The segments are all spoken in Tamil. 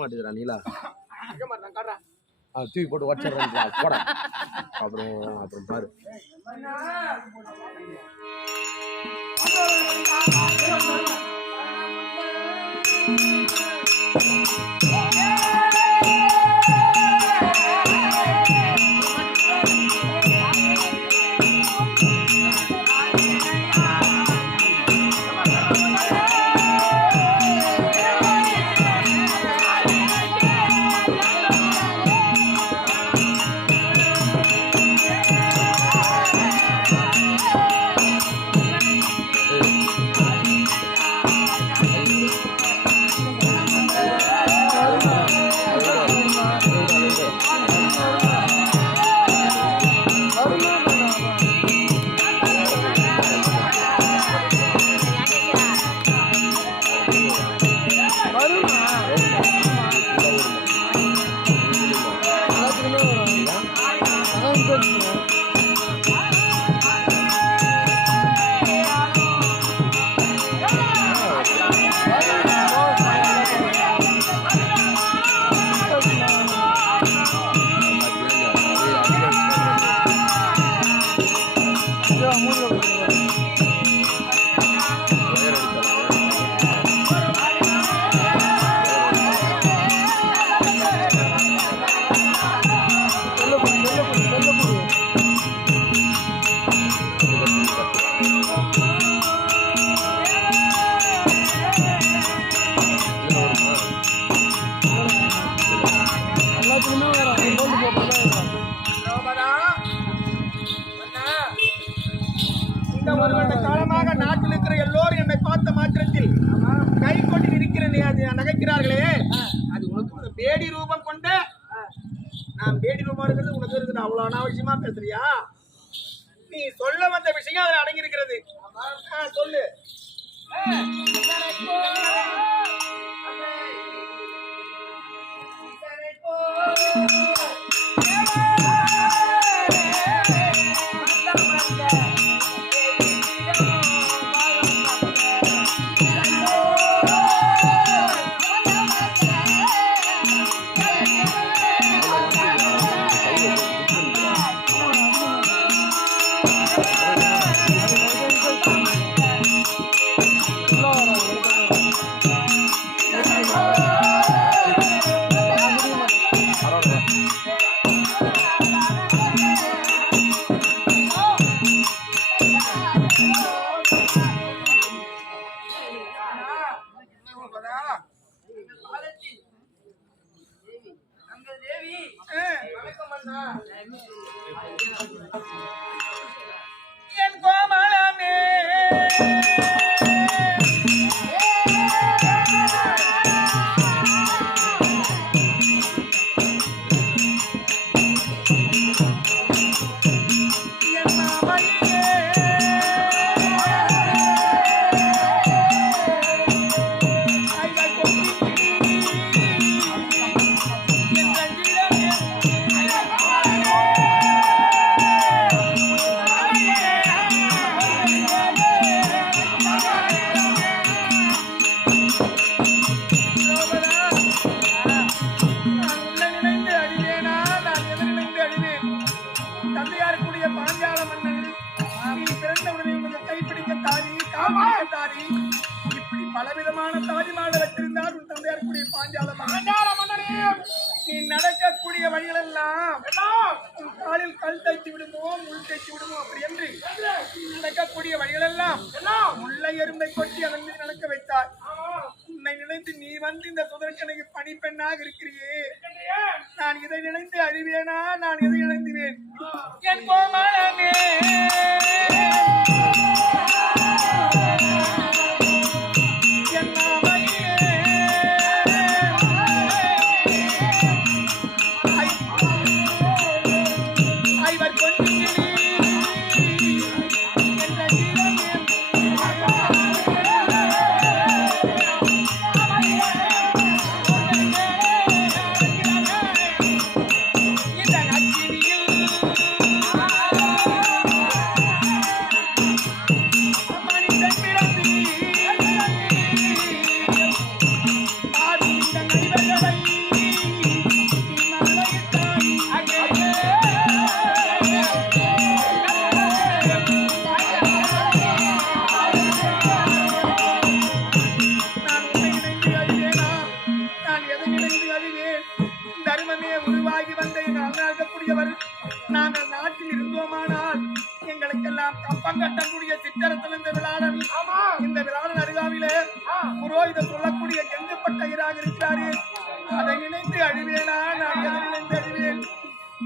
மாட்டேங்கிறா நீலா தூக்கி போட்டு உடச்சிடுறேன் போட. அப்புறம் பாரு நகைக்கிறார்களே, அது உனக்கு பேடி ரூபம் கொண்ட நான் பேடி ரூபம் இருக்கிறது உனக்கு இருக்குது. அவ்வளவு அனாவசியமா பேசுறியா? நீ சொல்ல வந்த விஷயம் அதுல அடங்கி இருக்கிறது. சொல்லு. என் கோமளமே பலவிதமான தாஜ்மஹால் வைத்திருந்தார் உன் தந்தையாருக்குரிய பாஞ்சால மன்னனே. நீ நடக்கக்கூடிய வழிகளெல்லாம் உன் காலில் கல் தைத்து விடுமோ முள் தைத்து விடுமோ அப்படி என்று நடக்கக்கூடிய வழிகளெல்லாம் முல்லை எறும்பை கொட்டி அதன் மீது நடக்க வைத்தார். உன்னை நினைத்து நீ வந்து இந்த சுதற்கனைக்கு பணிப்பெண்ணாக இருக்கிறியே, நான் இதை நினைத்து அறிவேனா? நான் எதை இழந்துவேன்? என் கோமளமே நினைந்து அழிவேன். தர்மமே உருவாகி வந்த எங்கள் அண்ணா இருக்கக்கூடியவர் நாங்கள் நாட்டில் இருந்தோமானால் எங்களுக்கெல்லாம் கப்பம் கட்டக்கூடிய சித்தரத்தில் இந்த விழாடன் அருகாவிலே புரோகிதர் சொல்லக்கூடிய கெங்குப்பட்ட ஐயராக இருக்கிறாரு. அதை நினைத்து அழிவேனா? நான் எதை நினைந்து அழிவேன்?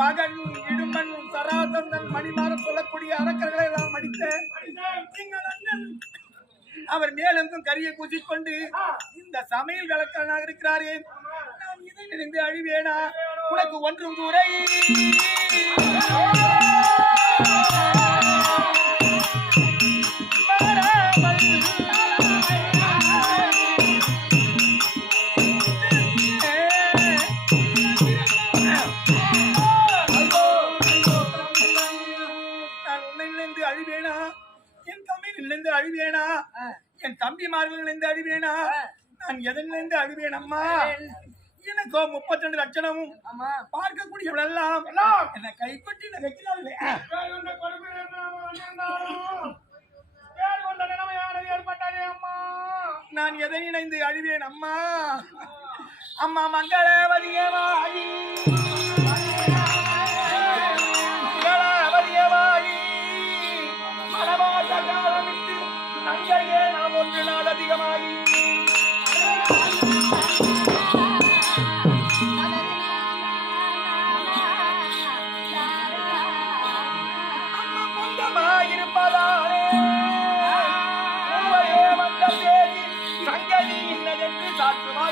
மகன் இடுமன் சராசந்தன் மணிமாறன் சொல்லக்கூடிய அரக்கர்களை எல்லாம் மடித்த எங்கள் அண்ணன் அவர் மேலெங்கும் கரியை பூசிக்கொண்டு இந்த சமையல் விளக்கனாக இருக்கிறாரே, நான் இதை நினைந்து அழிவேனா? உனக்கு ஒன்றும் கூரை அழிவேனா? என் தம்பிமார்கள் நினைந்து அழிவேனா? நான் எதனிலிருந்து அழிவேன் அம்மா? எனக்கோ 32 லட்சணமும் பார்க்கக்கூடியவள் எல்லாம் என்னை கைப்பற்றி வைக்கிறார்களே. நான் எதை நினைந்து அழிவேன் அம்மா? அம்மா மங்களவதியவாயி காலமிட்டு நங்கையே நாம் ஒன்று நாள் அதிகமாகி இருப்பதாலே வந்த தேதி சங்கதி இன்னதென்று சாற்றுமா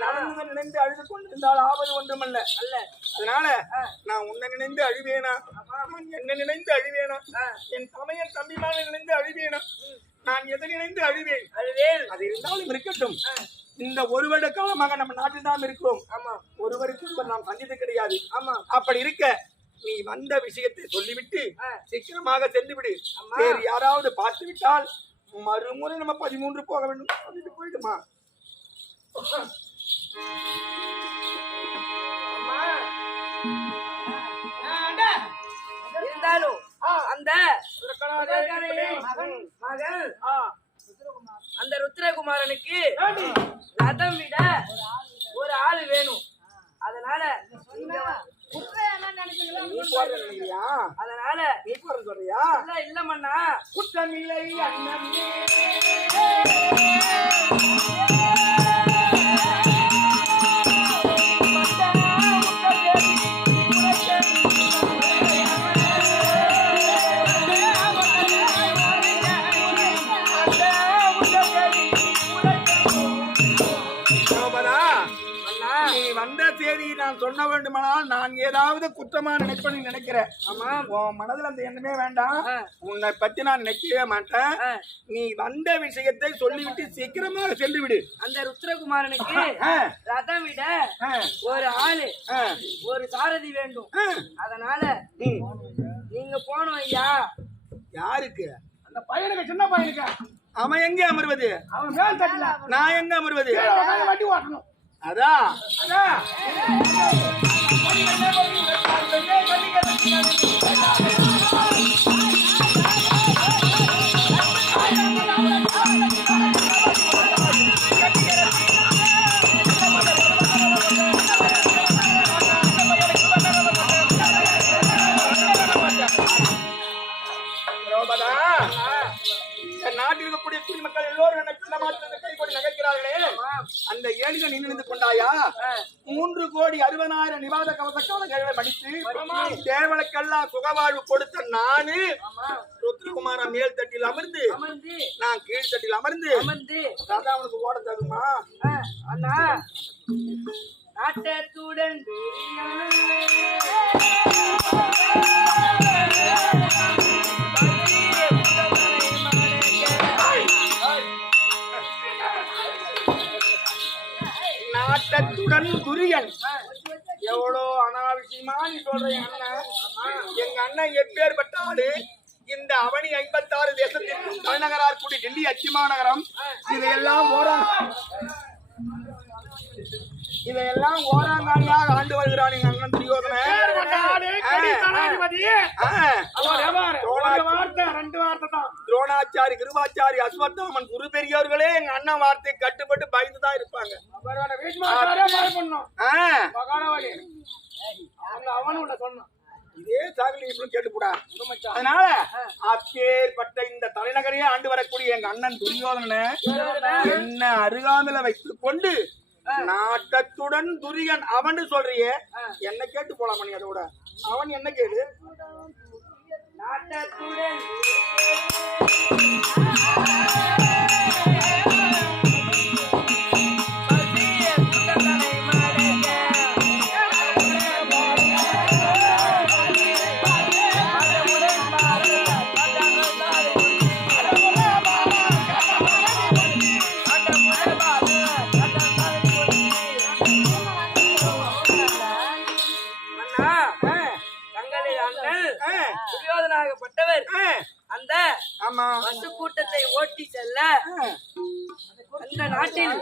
நடந்ததை நினைந்து அழுது கொண்டிருந்தால் ஆவது ஒன்றுமல்ல. அதனால நான் உன்னை நினைந்து அழிவேனா? என்ன நினைந்து அழிவேனா? என் சமையல் தம்பிமான நினைந்து அழிவேனா? நான் எதை நினைந்து அழிவேன்? அது இருந்தாலும் இருக்கட்டும். இந்த ஒரு வருட காலமாக நம்ம நாட்டில் தான் இருக்கிறோம். ஒருவருக்கு நாம் சந்தித்து கிடையாது. அப்படி இருக்க நீ வந்த விஷயத்தை சொல்லிவிட்டு சீக்கிரமாக சென்று விடு. வேறு யாராவது பார்த்து விட்டால் மறுமுறை நம்ம 13 போக வேண்டும். சொல்லிட்டு போயிடுமா? இருந்தாலும் அந்த அந்த ருத்ரகுமாரனுக்கு ரதம் விட ஒரு ஆள் வேணும். அதனால இல்ல மண்ணா குற்றமில்லை அண்ணன் வந்த செய்தி நான் சொல்ல வேண்டுமானால் நான் ஏதாவது குற்றமா நினைப்பேன்னு நினைக்கிறேன். ஆமா, உன் மனதில் அந்த எண்ணமே வேண்டாம். உன்னை பத்தி நான் நினைக்கவே மாட்டேன். நீ வந்த விஷயத்தை சொல்லிவிட்டு சீக்கிரமாக சென்று விடு. அந்த ருத்ரகுமாரனுக்கு ரதம் விட ஒரு ஆளு ஒரு சாரதி வேண்டும். அதனால நீங்க போனோம் ஐயா. யாருக்கு? அந்த பையனுக்கு, சின்ன பையனுக்கு. அவன் எங்க அமர்வது? அவன் மேல் தட்டல. நான் எங்க அமர்வது? வண்டி ஓட்டணும். அதான் நாட்டில் இருக்கக்கூடிய குடிமக்கள் எல்லோரும் கை கொடி நகைக்கிறார்களே, அந்த ஏழுக நின்று கொண்டாயா? 3,60,000 நிவாத கவச காலங்களை மடித்து தேவனுக்கெல்லாம் சுகவாழ்வு கொடுத்த நானு ருத்ரகுமார மேல் தட்டில் அமர்ந்து நான் கீழ் தட்டில் அமர்ந்து அவனுக்கு ஓட தகுமா? அண்ணா நாட்டத்துடன் நாட்டத்துடன் துரியன். எவ்வளோ அனாவசியமா நீ சொல்ற? எங்க அண்ணன் எப்பேற்பட்ட ஆளு? இந்த அவனி 56 தேசத்திற்கும் தலைநகரார் கூடி டெல்லி அச்சிமா நகரம் இதையெல்லாம் இதையெல்லாம் ஓராங்காலியாக ஆண்டு வருகிறான் எங்க அண்ணன் துரியோதனன். துரோணாச்சாரி, கிருபாச்சாரி, அஸ்வத்தாமன் குரு பெரியவர்களே எங்க அண்ணன் வார்த்தை கட்டுப்பட்டு பயந்துதான் இருப்பாங்க. இதே சாகலி கேட்டுக்கூடா. அதனால அப்பேற்பட்ட இந்த தலைநகரையே ஆண்டு வரக்கூடிய எங்க அண்ணன் துரியோதனனை என்ன அருகாமையில வைத்துக் கொண்டு நாட்டத்துடன் துரியன் அவன் சொல்றியே, என்ன கேட்டு போலாம் நீ. அதோட அவன் என்ன கேளு. நாட்டத்துடன் அந்த பசு கூட்டத்தை ஓட்டி செல்ல அந்த நாட்டில்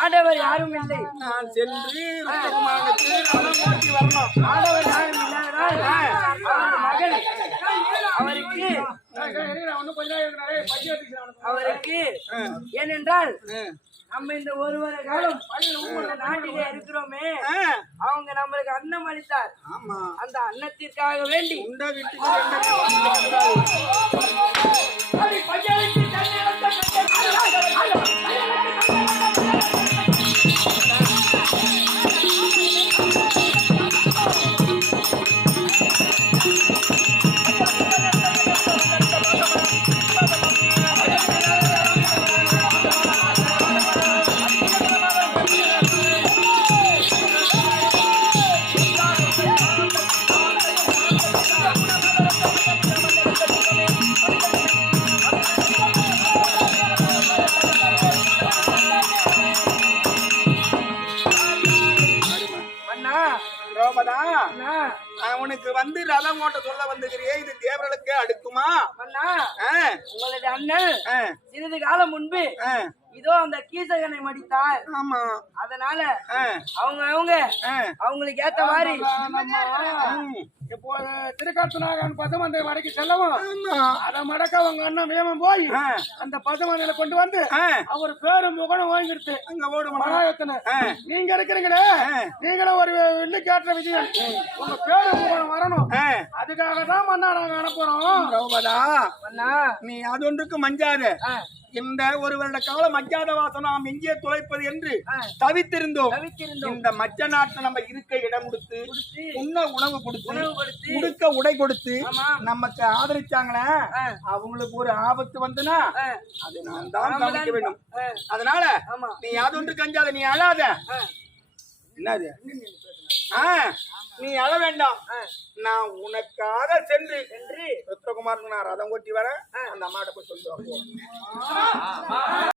ஆடவர் யாரும் இல்லை. நான் சென்று ஓட்டி வரணும். ஆடவர் யாரும் இல்லாததால் அவர் மகள் அவருக்கு ஏனென்றால் நம்ம இந்த ஒரு வார காலம் இந்த நாட்டிலே இருக்கிறோமே, அவங்க நம்மளுக்கு அன்னம் அளித்தார். அந்த அன்னத்திற்காக வேண்டி அவனுக்கு வந்து ரதம் ஓட்ட சொல்ல வந்துக்கிறியே, இது தேவர்களுக்கு அடுக்குமா? உங்களுடைய அண்ணன் சிறிது காலம் முன்பு இதோ அந்த கீசகனை மடித்தார். ஆமா, அதனால அவங்களுக்கு ஏத்த மாதிரி இப்போ திருக்காட்டுநாகன் பசுமந்தை வடக்கு செல்லவும் அதை மடக்க அவங்க அண்ணன் வேமம் போய் அந்த பசுமந்தையில கொண்டு வந்து அவர் பேரும் முகனும் வாங்கிடுச்சு. அங்க ஓடு மகாயத்தனை நீங்க இருக்கிறீங்களே, நீங்களும் ஒரு வில்லுக்கு ஏற்ற விஜயம் உங்க பேரும் முகனும் வரணும். அதுக்காக தான் மண்ணா நாங்க அனுப்புறோம். நீ அது ஒன்றுக்கு மஞ்சாது. இந்த ஒரு வருட காலம் அஜாத வாசம் நாம் எங்கே துளைப்பது என்று தவித்திருந்தோம். இந்த மச்ச நாட்டை நம்ம இருக்க இடம் கொடுத்து, உண்ண உணவு கொடுத்து, உடுக்க உடை கொடுத்து நமக்கு ஆதரிச்சாங்களே, அவங்களுக்கு ஒரு ஆபத்து வந்துனா அது நான் தான் கவனிக்க வேண்டும். அதனால நீ யாதொன்று கஞ்சாத, நீ அழாத. என்னது நீ அழ வேண்டாம். நான் உனக்காக சென்று ருத்ரகுமாருக்கு நான் ரதம் ஓட்டி வரேன். அந்த அம்மாட்ட போய் சொல்லுவாங்க.